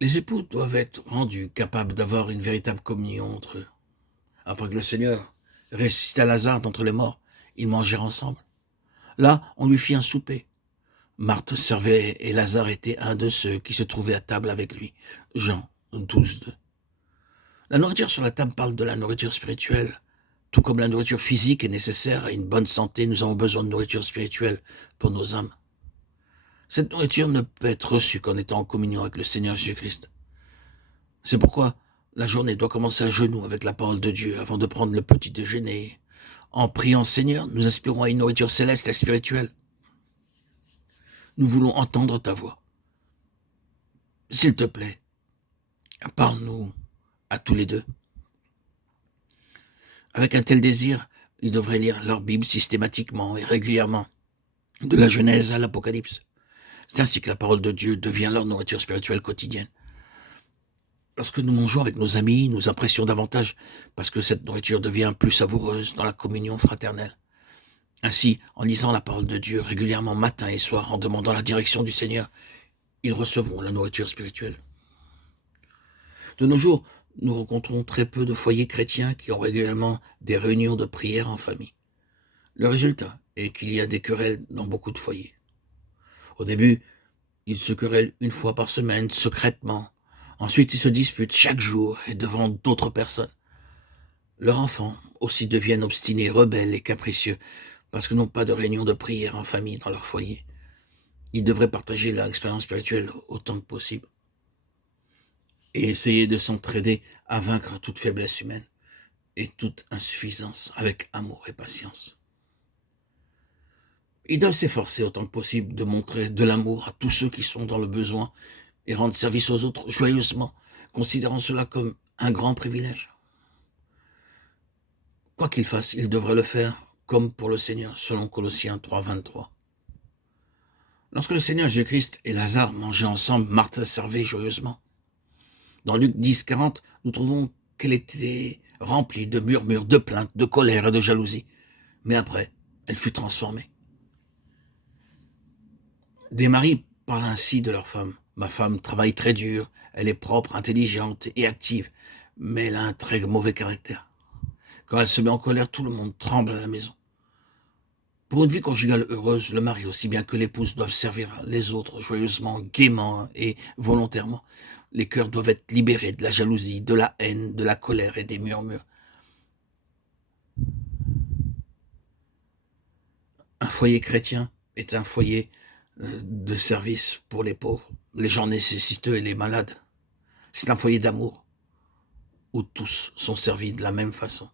Les époux doivent être rendus capables d'avoir une véritable communion entre eux. Après que le Seigneur ressuscita Lazare d'entre les morts, ils mangèrent ensemble. Là, on lui fit un souper. Marthe servait et Lazare était un de ceux qui se trouvaient à table avec lui. Jean 12:2. La nourriture sur la table parle de la nourriture spirituelle. Tout comme la nourriture physique est nécessaire à une bonne santé, nous avons besoin de nourriture spirituelle pour nos âmes. Cette nourriture ne peut être reçue qu'en étant en communion avec le Seigneur Jésus-Christ. C'est pourquoi la journée doit commencer à genoux avec la parole de Dieu avant de prendre le petit déjeuner. En priant Seigneur, nous aspirons à une nourriture céleste et spirituelle. Nous voulons entendre ta voix. S'il te plaît, parle-nous à tous les deux. Avec un tel désir, ils devraient lire leur Bible systématiquement et régulièrement, de la Genèse à l'Apocalypse. C'est ainsi que la parole de Dieu devient leur nourriture spirituelle quotidienne. Lorsque nous mangeons avec nos amis, nous apprécions davantage parce que cette nourriture devient plus savoureuse dans la communion fraternelle. Ainsi, en lisant la parole de Dieu régulièrement matin et soir, en demandant la direction du Seigneur, ils recevront la nourriture spirituelle. De nos jours, nous rencontrons très peu de foyers chrétiens qui ont régulièrement des réunions de prière en famille. Le résultat est qu'il y a des querelles dans beaucoup de foyers. Au début, ils se querellent une fois par semaine, secrètement. Ensuite, ils se disputent chaque jour et devant d'autres personnes. Leurs enfants aussi deviennent obstinés, rebelles et capricieux parce qu'ils n'ont pas de réunion de prière en famille dans leur foyer. Ils devraient partager leur expérience spirituelle autant que possible et essayer de s'entraider à vaincre toute faiblesse humaine et toute insuffisance avec amour et patience. Ils doivent s'efforcer autant que possible de montrer de l'amour à tous ceux qui sont dans le besoin et rendre service aux autres joyeusement, considérant cela comme un grand privilège. Quoi qu'ils fassent, ils devraient le faire comme pour le Seigneur, selon Colossiens 3:23. Lorsque le Seigneur Jésus-Christ et Lazare mangeaient ensemble, Marthe servait joyeusement. Dans Luc 10:40, nous trouvons qu'elle était remplie de murmures, de plaintes, de colère et de jalousie. Mais après, elle fut transformée. Des maris parlent ainsi de leur femme. Ma femme travaille très dur, elle est propre, intelligente et active, mais elle a un très mauvais caractère. Quand elle se met en colère, tout le monde tremble à la maison. Pour une vie conjugale heureuse, le mari aussi bien que l'épouse doivent servir les autres joyeusement, gaiement et volontairement. Les cœurs doivent être libérés de la jalousie, de la haine, de la colère et des murmures. Un foyer chrétien est un foyer de service pour les pauvres, les gens nécessiteux et les malades. C'est un foyer d'amour où tous sont servis de la même façon.